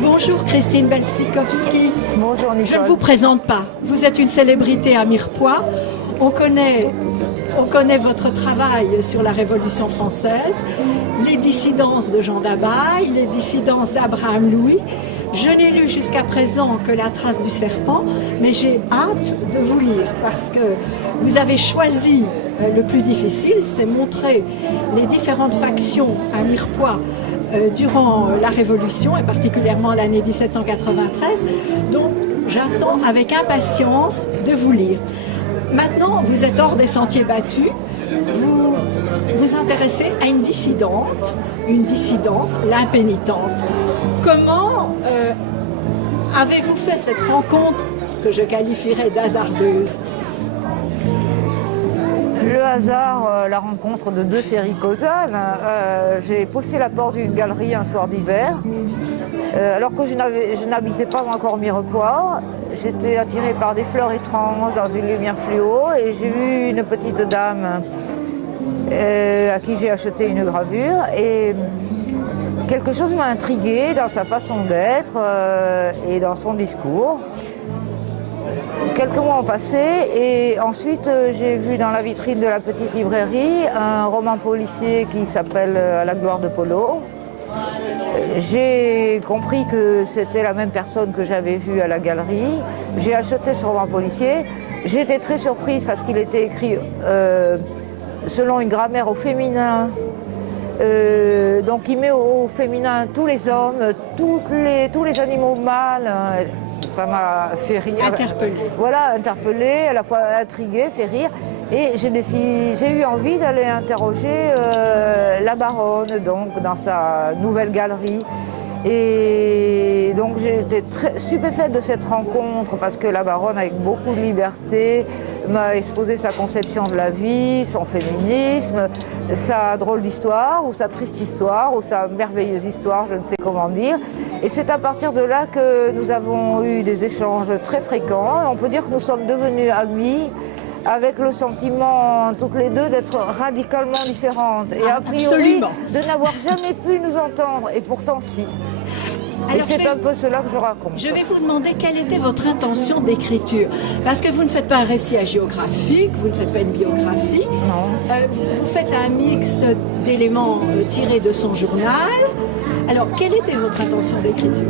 Bonjour Christine Belsikowski. Bonjour Nicole. Je ne vous présente pas. Vous êtes une célébrité à Mirepoix. On connaît votre travail sur la Révolution française, les dissidences de Jean Dabaye, les dissidences d'Abraham Louis. Je n'ai lu jusqu'à présent que La Trace du Serpent, mais j'ai hâte de vous lire parce que vous avez choisi le plus difficile, c'est montrer les différentes factions à Mirepoix durant la Révolution et particulièrement l'année 1793. Donc j'attends avec impatience de vous lire. Maintenant, vous êtes hors des sentiers battus, vous vous intéressez à une dissidente, l'impénitente. Comment avez-vous fait cette rencontre que je qualifierais d'hasardeuse? Le hasard, la rencontre de deux séries causales. J'ai poussé la porte d'une galerie un soir d'hiver, alors que je n'habitais pas encore Mirepoix. J'étais attirée par des fleurs étranges dans une lumière fluo et j'ai vu une petite dame à qui j'ai acheté une gravure et quelque chose m'a intriguée dans sa façon d'être et dans son discours. Quelques mois ont passé et ensuite j'ai vu dans la vitrine de la petite librairie un roman policier qui s'appelle À la gloire de Polo. J'ai compris que c'était la même personne que j'avais vue à la galerie. J'ai acheté ce roman policier. J'étais très surprise parce qu'il était écrit selon une grammaire au féminin. Donc il met au féminin tous les hommes, tous les animaux mâles. Ça m'a fait rire. Interpellée. Voilà, interpellée, à la fois intriguée, fait rire. Et j'ai eu envie d'aller interroger la baronne donc, dans sa nouvelle galerie. Et donc j'ai été très stupéfaite de cette rencontre parce que la baronne, avec beaucoup de liberté, m'a exposé sa conception de la vie, son féminisme, sa drôle d'histoire ou sa triste histoire ou sa merveilleuse histoire, je ne sais comment dire. Et c'est à partir de là que nous avons eu des échanges très fréquents. Et on peut dire que nous sommes devenus amis avec le sentiment, toutes les deux, d'être radicalement différentes. Et a priori, absolument. De n'avoir jamais pu nous entendre. Et pourtant, si. Alors, et c'est un peu cela que je raconte. Je vais vous demander quelle était votre intention d'écriture. Parce que vous ne faites pas un récit hagiographique, vous ne faites pas une biographie. Non. Vous faites un mixte d'éléments tirés de son journal. Alors, quelle était votre intention d'écriture?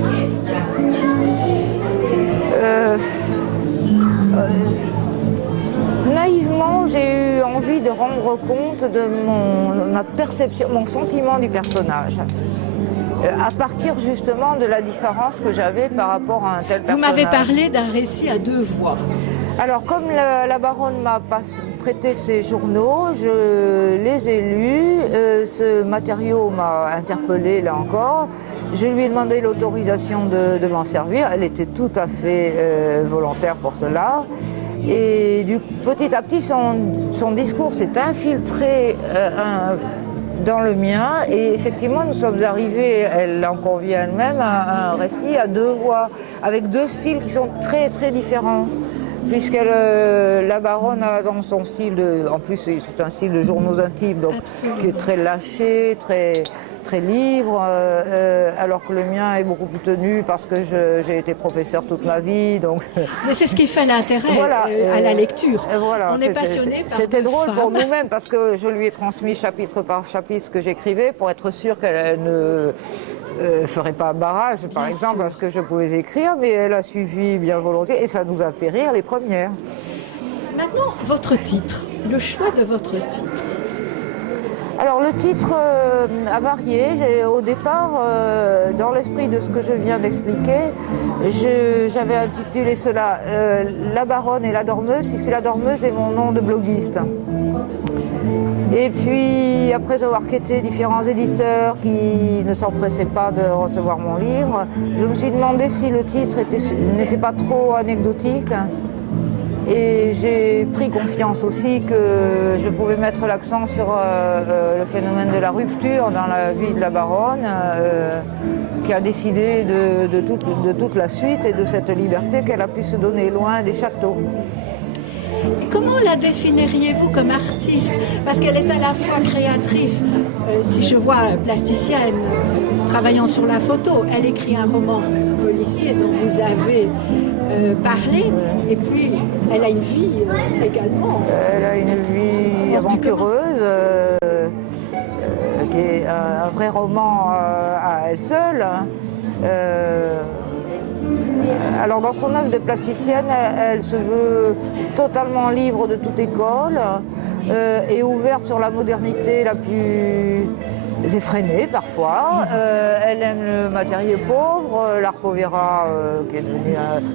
Naïvement, j'ai eu envie de rendre compte de ma perception, mon sentiment du personnage. À partir justement de la différence que j'avais par rapport à un tel personnage. Vous m'avez parlé d'un récit à deux voix. Alors comme la baronne m'a prêté ses journaux, je les ai lus, ce matériau m'a interpellée là encore, je lui ai demandé l'autorisation de m'en servir, elle était tout à fait volontaire pour cela. Et petit à petit, son discours s'est infiltré dans le mien et effectivement nous sommes arrivés, elle en convient elle-même, à un récit à deux voix, avec deux styles qui sont très très différents. Puisque la baronne a dans son style, en plus c'est un style de journaux intimes, donc qui est très lâché, très libre, alors que le mien est beaucoup plus tenu parce que j'ai été professeur toute ma vie. Donc... Mais c'est ce qui fait l'intérêt voilà, à la lecture. Voilà, on est passionné par c'était drôle femmes. pour nous-mêmes parce que je lui ai transmis chapitre par chapitre ce que j'écrivais pour être sûre qu'elle ne ferait pas barrage, par exemple, à ce que je pouvais écrire, mais elle a suivi bien volontiers et ça nous a fait rire les premières. Maintenant, votre titre, le choix de votre titre. Alors le titre a varié. Au départ, dans l'esprit de ce que je viens d'expliquer, j'avais intitulé cela La baronne et la dormeuse, puisque la dormeuse est mon nom de bloguiste. Et puis, après avoir quêté différents éditeurs qui ne s'empressaient pas de recevoir mon livre, je me suis demandé si le titre n'était pas trop anecdotique. Et j'ai pris conscience aussi que je pouvais mettre l'accent sur le phénomène de la rupture dans la vie de la baronne, qui a décidé de toute la suite et de cette liberté qu'elle a pu se donner loin des châteaux. Et comment la définiriez-vous comme artiste? Parce qu'elle est à la fois créatrice, si je vois plasticienne, travaillant sur la photo. Elle écrit un roman policier dont vous avez parlé, et puis elle a une vie également. Elle a une vie aventureuse, qui est un vrai roman à elle seule. Alors dans son œuvre de plasticienne, elle se veut totalement libre de toute école et ouverte sur la modernité la plus effrénée parfois. Elle aime le matériau pauvre, l'art povera qui est devenu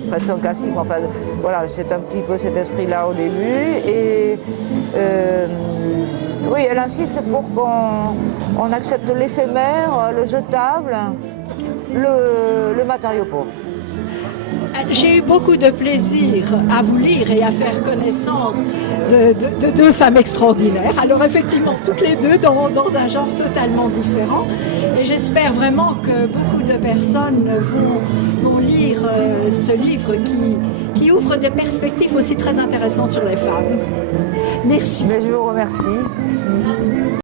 presque un classique. Enfin voilà, c'est un petit peu cet esprit-là au début. Et oui, elle insiste pour qu'on accepte l'éphémère, le jetable, le matériau pauvre. J'ai eu beaucoup de plaisir à vous lire et à faire connaissance de deux femmes extraordinaires. Alors effectivement, toutes les deux dans un genre totalement différent. Et j'espère vraiment que beaucoup de personnes vont lire ce livre qui ouvre des perspectives aussi très intéressantes sur les femmes. Merci. Mais je vous remercie.